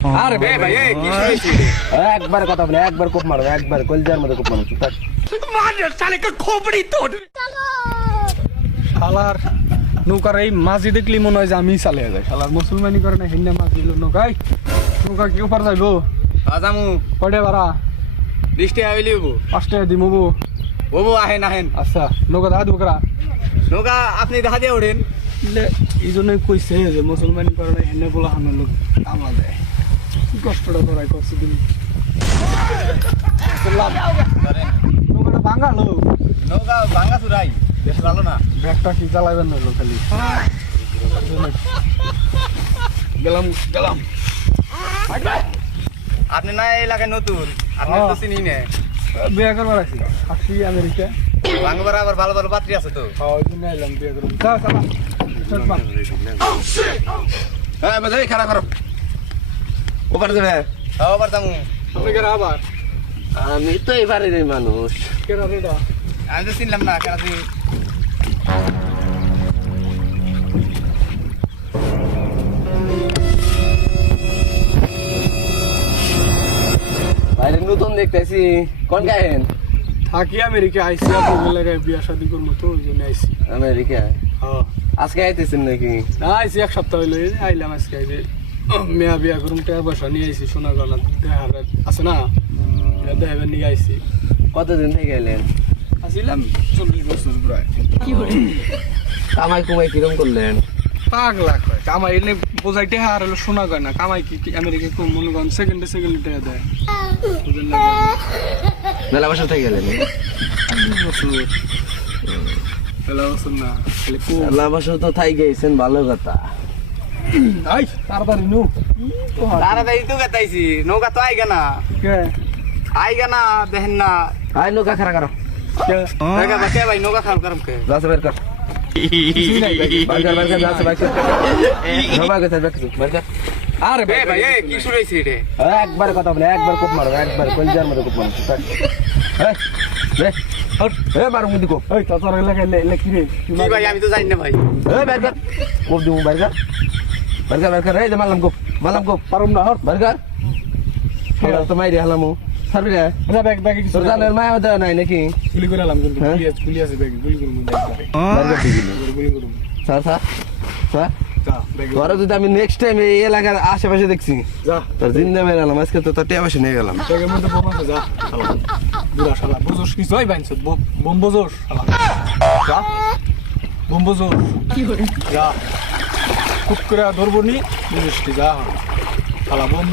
আরে বে ভাই এই কি শুনেছি একবার কথা বলে একবার কোপ মারো একবার কলজার মধ্যে কোপ মারো চুপ থাক মার সালে কা খোপড়ি তোড় শালার নৌকার এই মাঝি দেখলি মনে হয় যে আমি চালিয়ে যাই শালার মুসলমানি করে না হিন্দা মাঝি নৌকায় নৌকা কি উপর যাইবো আজামু কয়টা ভাড়া বৃষ্টি আইলিবো 5 টাকা দিমু ওবো আহেন আহেন আচ্ছা নৌকা দাদু করা নৌকা আপনি দেখা দিয়ে ওঠেন এই জন্যই কইছে যে মুসলমানি করে না হিন্দা বলা হানো লোক কামলা দেয় কি কষ্টটা করাই করছে তুমি নৌকাটা ভাঙালো নৌকা ভাঙা চুরাই বেশ ভালো না ব্যাগটা কি জ্বালাইবেন না খালি গেলাম গেলাম আপনি না এই এলাকায় নতুন আপনি তো চিনি না বিয়ে করবার আছি আসি আমেরিকা ভাঙবার আবার ভালো ভালো পাত্রী আছে তো ওই জন্য এলাম বিয়ে করবো চল চল হ্যাঁ বাজারে খারাপ করো ওপারে যাবে আবার যামু আপনি কেন আবার আমি তো এবারে মানুষ কেন রেডা আমি তো চিনলাম না কেন তুই বাইরে নতুন দেখতেছি কোন গায়েন থাকি আমেরিকা আইসি আপনার এলাকায় বিয়া শাদি করবো তো ওই জন্য আইসি আমেরিকা হ্যাঁ আজকে আইতেছেন নাকি না আইসি এক সপ্তাহ হইলো এই যে আইলাম আজকে আইবে মেয়া বিয়া করুম টাকা পয়সা নিয়ে আইসি সোনা গলা দেখার আছে না দেখাবার নিয়ে আইসি কতদিন থেকে গেলেন আসিলাম 40 বছর প্রায় কামাই কুমাই কিরম করলেন পাগলা কয় কামাই এলে বোঝাইতে আর হলো শোনা কয় না কামাই কি আমেরিকা কম মনে করেন সেকেন্ডে টাকা দেয় বুঝলেন না মেলা বছর থেকে গেলেন বছর মেলা বছর না খালি কম মেলা বছর তো থাই গেছেন ভালো কথা আই তাড়াতাড়ি নু তাড়াতাড়ি তো গেতাইছি নৌকা তো আইগা না কে আইগা না দেখেন না আই নৌকা খারা করো কে দেখা বাকে ভাই নৌকা খারাপ করম কে যাচ্ছে বের কর বাইর কর যাচ্ছে বাইর কর সবাই গেছে বের কর আরে বে ভাই এই কি শুনেছি রে একবার কথা বলে একবার কোপ মারো একবার কলজার মধ্যে কোপ মারো চুপ থাক এই রে হট এ মারো মুদি কোপ ওই তোর এলাকায় লেখি রে কি ভাই আমি তো জানি না ভাই এই বের কর কোপ দিমু বাইর কর বের কর এই যে মারলাম কোপ পারুম না হর বের কর হলা তো মাইরে হালামু সারবি রে আচ্ছা ব্যাগ কিছু তোর জানের মায়া দেওয়া নাই নাকি গুলি করে আলাম কিন্তু হ্যাঁ? গুলি আছে ব্যাগ গুলি করুম একবারে বের কর দিবি গুলি করুম স্যার যা ব্যাগ তোরা যদি আমি নেক্সট টাইম এই এলাকার আশেপাশে দেখছি যা তোর জিন্দা মেরে গেলাম আজকে তো তোর টিয়া পয়সা নিয়ে গেলাম ব্যাগের মধ্যে বোম আছে যা শালা বুড়া শালা বুঝোস কি জয় বাইনছ বোম বুঝোস শালা যা বোম বুঝোস কি করে যা খুব করে ধরবো নি বুঝিস কি যা শালা বোম